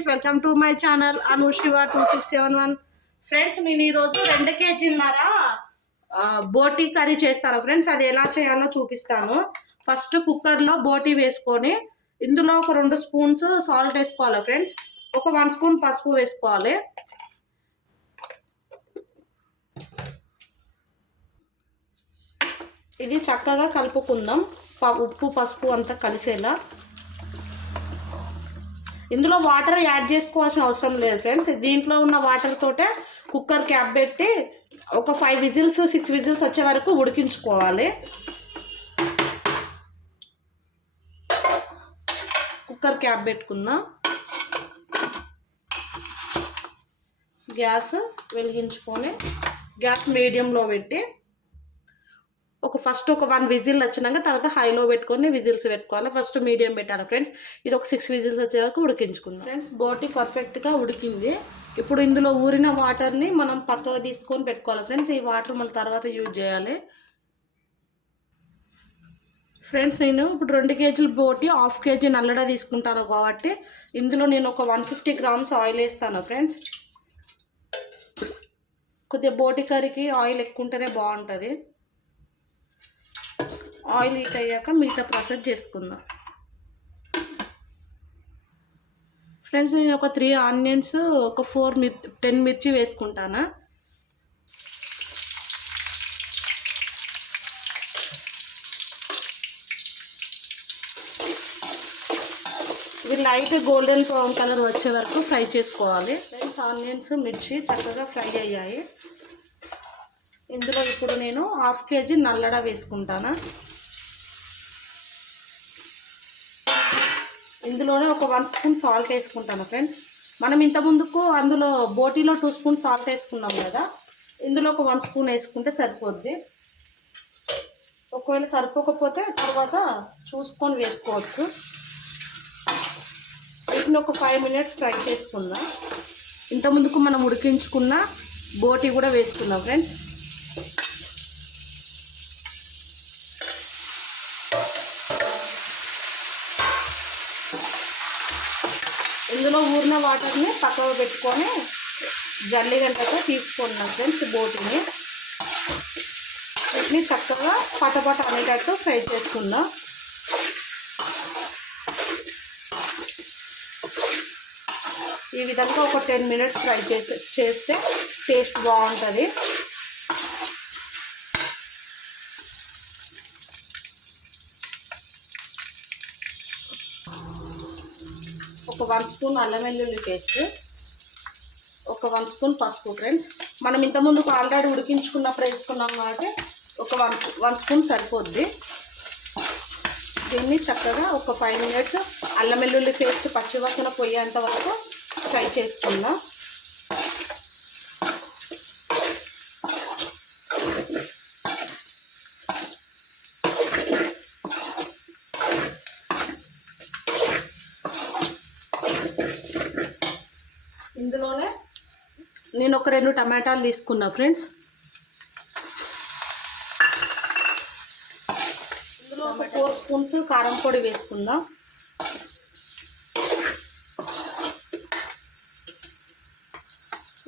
Friends welcome to my channel Anu Shiva two six seven one. Friends నేను ఈరోజు రెండు కేజీలన్నర బోటి బోటీ కర్రీ చేస్తాను. ఫ్రెండ్స్ అది ఎలా చేయాలో చూపిస్తాను. ఫస్ట్ కుక్కర్లో బోటీ వేసుకొని ఇందులో ఒక రెండు స్పూన్స్ సాల్ట్ వేసుకోవాలి ఫ్రెండ్స్. ఒక వన్ స్పూన్ పసుపు వేసుకోవాలి. ఇది చక్కగా కలుపుకుందాం. ప- ఉప్పు పసుపు అంతా కలిసేలా. ఇందులో వాటర్ యాడ్ చేసుకోవాల్సిన అవసరం లేదు ఫ్రెండ్స్ దీంట్లో ఉన్న వాటర్ తోటే కుక్కర్ క్యాప్ పెట్టి ఒక ఫైవ్ విజిల్స్ సిక్స్ విజిల్స్ వచ్చే వరకు ఉడికించుకోవాలి. కుక్కర్ క్యాప్ పెట్టుకుందాం. గ్యాస్ వెలిగించుకొని గ్యాస్ మీడియంలో పెట్టి ఒక ఫస్ట్ ఒక వన్ విజిల్ వచ్చినాక తర్వాత హైలో పెట్టుకొని విజిల్స్ పెట్టుకోవాలి. ఫస్ట్ మీడియం పెట్టాలి ఫ్రెండ్స్ ఇది ఒక సిక్స్ విజిల్స్ వచ్చే వరకు ఉడికించుకుందాం. ఫ్రెండ్స్ బోటి పర్ఫెక్ట్గా ఉడికింది. ఇప్పుడు ఇందులో ఊరిన వాటర్ని మనం పక్కకు తీసుకొని పెట్టుకోవాలి. ఫ్రెండ్స్ ఈ వాటర్ మళ్ళీ తర్వాత యూజ్ చేయాలి. ఫ్రెండ్స్ నేను ఇప్పుడు రెండు కేజీలు బోటి హాఫ్ కేజీ నల్లడ తీసుకుంటాను కాబట్టి ఇందులో నేను ఒక వన్ ఫిఫ్టీ గ్రామ్స్ ఆయిల్ వేస్తాను ఫ్రెండ్స్ కొద్దిగా బోటి కర్రీకి ఆయిల్ ఎక్కువ ఉంటేనే బాగుంటుంది. ఆయిల్ హీట్ అయ్యాక మిగతా ప్రాసెస్ చేసుకుందాం. ఫ్రెండ్స్ నేను ఒక త్రీ ఆనియన్స్ ఒక ఫోర్ మిర్ టెన్ మిర్చి వేసుకుంటాను? ఇవి లైట్ గోల్డెన్ బ్రౌన్ కలర్ వచ్చే వరకు ఫ్రై చేసుకోవాలి. ఫ్రెండ్స్ ఆనియన్స్ మిర్చి చక్కగా ఫ్రై అయ్యాయి. ఇందులో ఇప్పుడు నేను హాఫ్ కేజీ నల్లడ వేసుకుంటాను? ఇందులోనే ఒక వన్ స్పూన్ సాల్ట్ వేసుకుంటాను ఫ్రెండ్స్. మనం ఇంత ముందుకు అందులో బోటీలో టూ స్పూన్ సాల్ట్ వేసుకున్నాం కదా ఇందులో ఒక వన్ స్పూన్ వేసుకుంటే సరిపోద్ది. ఒకవేళ సరిపోకపోతే తర్వాత చూసుకొని వేసుకోవచ్చు. వీటిని ఒక ఫైవ్ మినిట్స్ ఫ్రై చేసుకుందాం. ఇంత ముందుకు మనం ఉడికించుకున్న బోటీ కూడా వేసుకుందాం ఫ్రెండ్స్. ఇందులో ఊరిన వాటర్ని పక్కకు పెట్టుకొని జల్లి గంటతో తీసుకున్నాం ఫ్రెండ్స్ బోటిని. వీటిని చక్కగా పటపట అనేటట్టు ఫ్రై చేసుకుందాం. ఈ విధంగా ఒక టెన్ మినిట్స్ ఫ్రై చేసి చేస్తే టేస్ట్ బాగుంటుంది. ఒక వన్ స్పూన్ అల్లం వెల్లుల్లి పేస్ట్ ఒక వన్ స్పూన్ పసుపు ఫ్రెండ్స్. మనం ఇంతకుముందు ఆల్రెడీ ఉడికించుకున్నప్పుడు వేసుకున్నాం కాబట్టి ఒక వన్ వన్ స్పూన్ సరిపోద్ది. దీన్ని చక్కగా ఒక ఫైవ్ మినిట్స్ అల్లం వెల్లుల్లి పేస్ట్ పచ్చివాసన పోయేంత వరకు ఫ్రై చేసుకుందాం ఇందులోనే నేను ఒక రెండు టమాటాలు తీసుకున్నా ఫ్రెండ్స్. ఇందులో ఒక ఫోర్ స్పూన్స్ కారం పొడి వేసుకుందాం.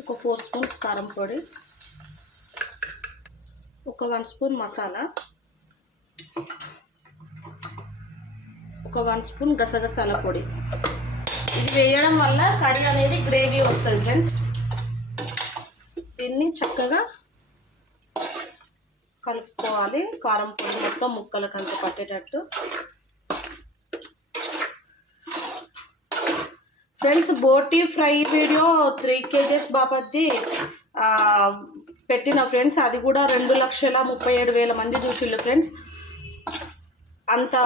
ఒక ఫోర్ స్పూన్స్ కారం పొడి. ఒక వన్ స్పూన్ మసాలా. ఒక వన్ స్పూన్ గసగసాల పొడి. ఇది వేయడం వల్ల కర్రీ అనేది గ్రేవీ వస్తుంది ఫ్రెండ్స్. దీన్ని చక్కగా కలుపుకోవాలి. కారం పొడి మొత్తం ముక్కలకు అంత పట్టేటట్టు. ఫ్రెండ్స్ బోటీ ఫ్రై వీడియో త్రీ కేజెస్ బాపత్ది పెట్టిన ఫ్రెండ్స్ అది కూడా రెండు లక్షల ముప్పై ఏడు వేల మంది చూసిళ్ళు ఫ్రెండ్స్. అంత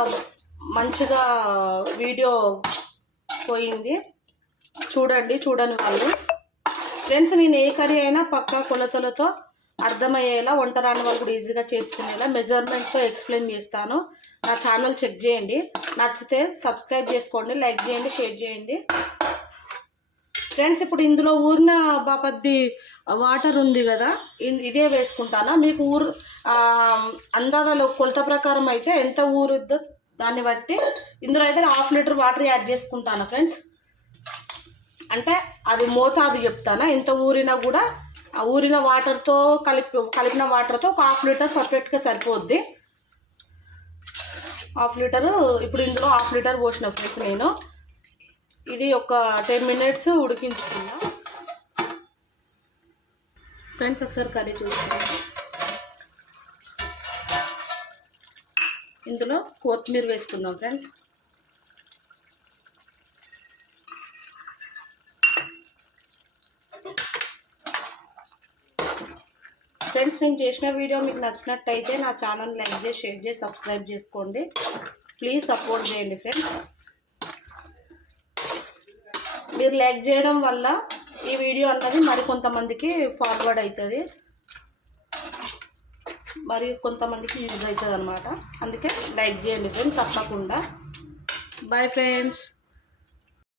మంచిగా వీడియో పోయింది. చూడండి చూడని వాళ్ళు. ఫ్రెండ్స్ నేను ఏ కర్రీ అయినా పక్కా కొలతలతో అర్థమయ్యేలా వంట రాని వాళ్ళు కూడా ఈజీగా చేసుకునేలా మెజర్మెంట్తో ఎక్స్ప్లెయిన్ చేస్తాను. నా ఛానల్ చెక్ చేయండి. నచ్చితే సబ్స్క్రైబ్ చేసుకోండి లైక్ చేయండి షేర్ చేయండి. ఫ్రెండ్స్ ఇప్పుడు ఇందులో ఊరిన బాపద్ది వాటర్ ఉంది కదా ఇదే వేసుకుంటానా? మీకు ఊరు అందాదలో కొలత ప్రకారం అయితే ఎంత ఊరుద్దో దాన్ని బట్టి ఇందులో అయితే హాఫ్ లీటర్ వాటర్ యాడ్ చేసుకుంటాను ఫ్రెండ్స్ అంటే అది మోతాదు చెప్తానా? ఎంత ఊరినా కూడా ఆ ఊరిన వాటర్తో కలిపి కలిపిన వాటర్తో ఒక హాఫ్ లీటర్ పర్ఫెక్ట్గా సరిపోద్ది. హాఫ్ లీటరు ఇప్పుడు ఇందులో హాఫ్ లీటర్ పోసిన ఫ్రెండ్స్ నేను. ఇది ఒక టెన్ మినిట్స్ ఉడికించుకున్నా. ఫ్రెండ్స్ ఒకసారి కర్రీ చూసుకోండి ఇందులో కొత్తిమీర వేసుకుందాం ఫ్రెండ్స్. ఫ్రెండ్స్ నేను చేసిన వీడియో మీకు నచ్చినట్టయితే నా ఛానల్ లైక్ చేసి షేర్ చేసి సబ్స్క్రైబ్ చేసుకోండి. ప్లీజ్ సపోర్ట్ చేయండి ఫ్రెండ్స్. మీరు లైక్ చేయడం వల్ల ఈ వీడియో అన్నది మరి కొంతమందికి ఫార్వర్డ్ అవుతుంది మరి కొంతమందికి యూజ్ అవుతుంది అనమాట అందుకే లైక్ చేయండి ఫ్రెండ్స్ తప్పకుండా. Bye friends